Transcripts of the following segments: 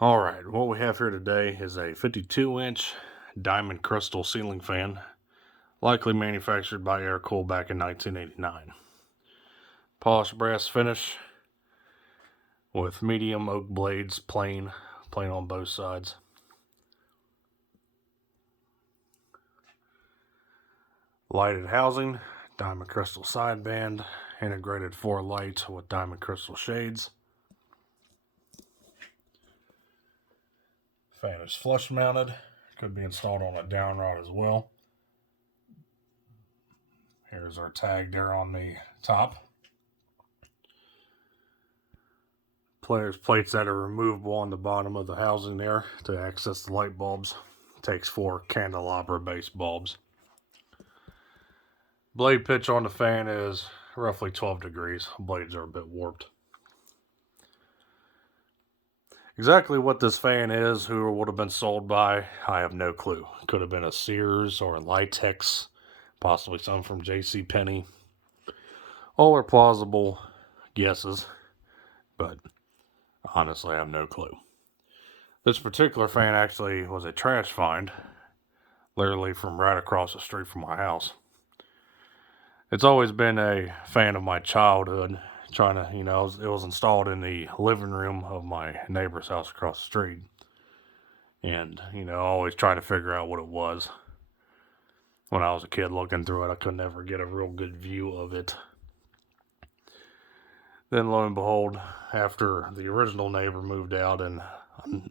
Alright, what we have here today is a 52-inch diamond crystal ceiling fan, likely manufactured by Aircool back in 1989. Polished brass finish with medium oak blades, plain on both sides. Lighted housing, diamond crystal sideband, integrated 4 lights with diamond crystal shades. Fan is flush mounted, could be installed on a down rod as well. Here's our tag there on the top. There's plates that are removable on the bottom of the housing there to access the light bulbs. It takes 4 candelabra based bulbs. Blade pitch on the fan is roughly 12 degrees. Blades are a bit warped. Exactly what this fan is, who it would have been sold by, I have no clue. It could have been a Sears or a Litex, possibly some from JCPenney. All are plausible guesses, but honestly, I have no clue. This particular fan actually was a trash find, literally from right across the street from my house. It's always been a fan of my childhood, trying to, it was installed in the living room of my neighbor's house across the street. And, always trying to figure out what it was. When I was a kid looking through it, I could never get a real good view of it. Then lo and behold, after the original neighbor moved out and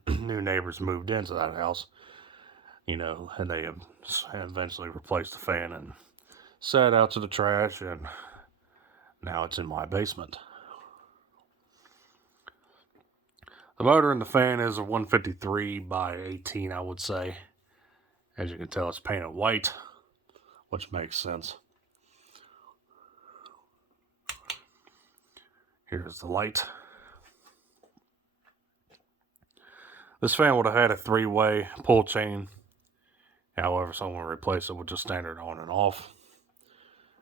new neighbors moved into that house, and they eventually replaced the fan and set out to the trash, and now it's in my basement. The motor in the fan is a 153 by 18, I would say. As you can tell, it's painted white, which makes sense. Here's the light. This fan would have had a 3-way pull chain. However, someone replaced it with just standard on and off.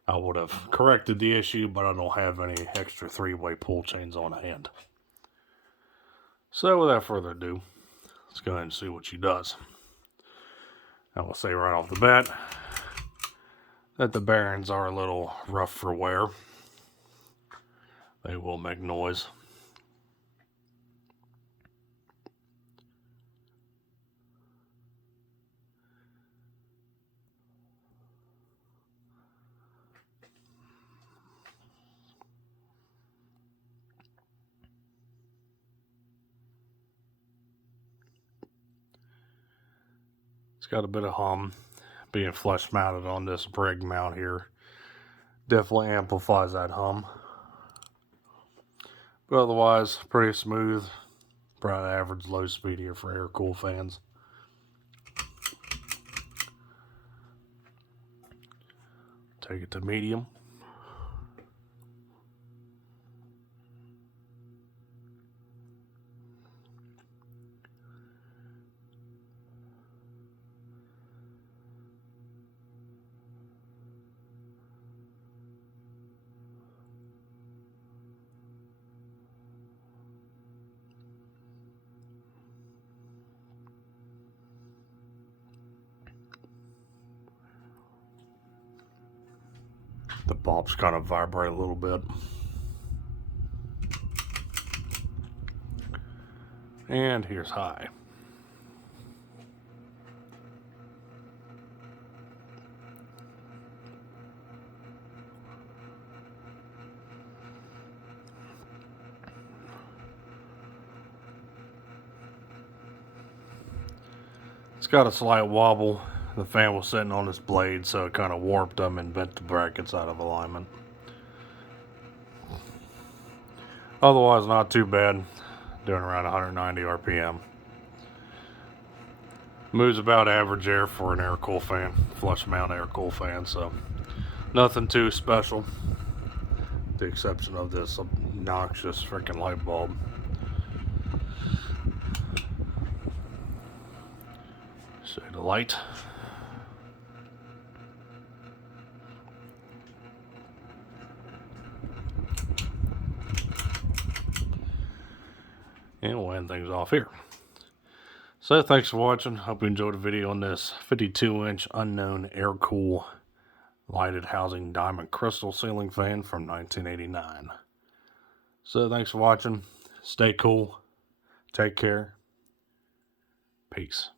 I would have corrected the issue, but I don't have any extra 3-way pull chains on hand. So without further ado, let's go ahead and see what she does. I will say right off the bat that the bearings are a little rough for wear. They will make noise. It's got a bit of hum. Being flush mounted on this brig mount here definitely amplifies that hum. But otherwise, pretty smooth. Probably average low speed here for air-cooled fans. Take it to medium. The bulbs kind of vibrate a little bit. And here's high. It's got a slight wobble. The fan was sitting on this blade, so it kind of warped them and bent the brackets out of alignment. Otherwise, not too bad. Doing around 190 RPM. Moves about average air for an air-cooled fan, flush mount air-cooled fan, so nothing too special. With the exception of this obnoxious freaking light bulb. Show you the light. And we'll end things off here. So thanks for watching. Hope you enjoyed the video on this 52-inch unknown air-cool lighted housing diamond crystal ceiling fan from 1989. So thanks for watching. Stay cool. Take care. Peace.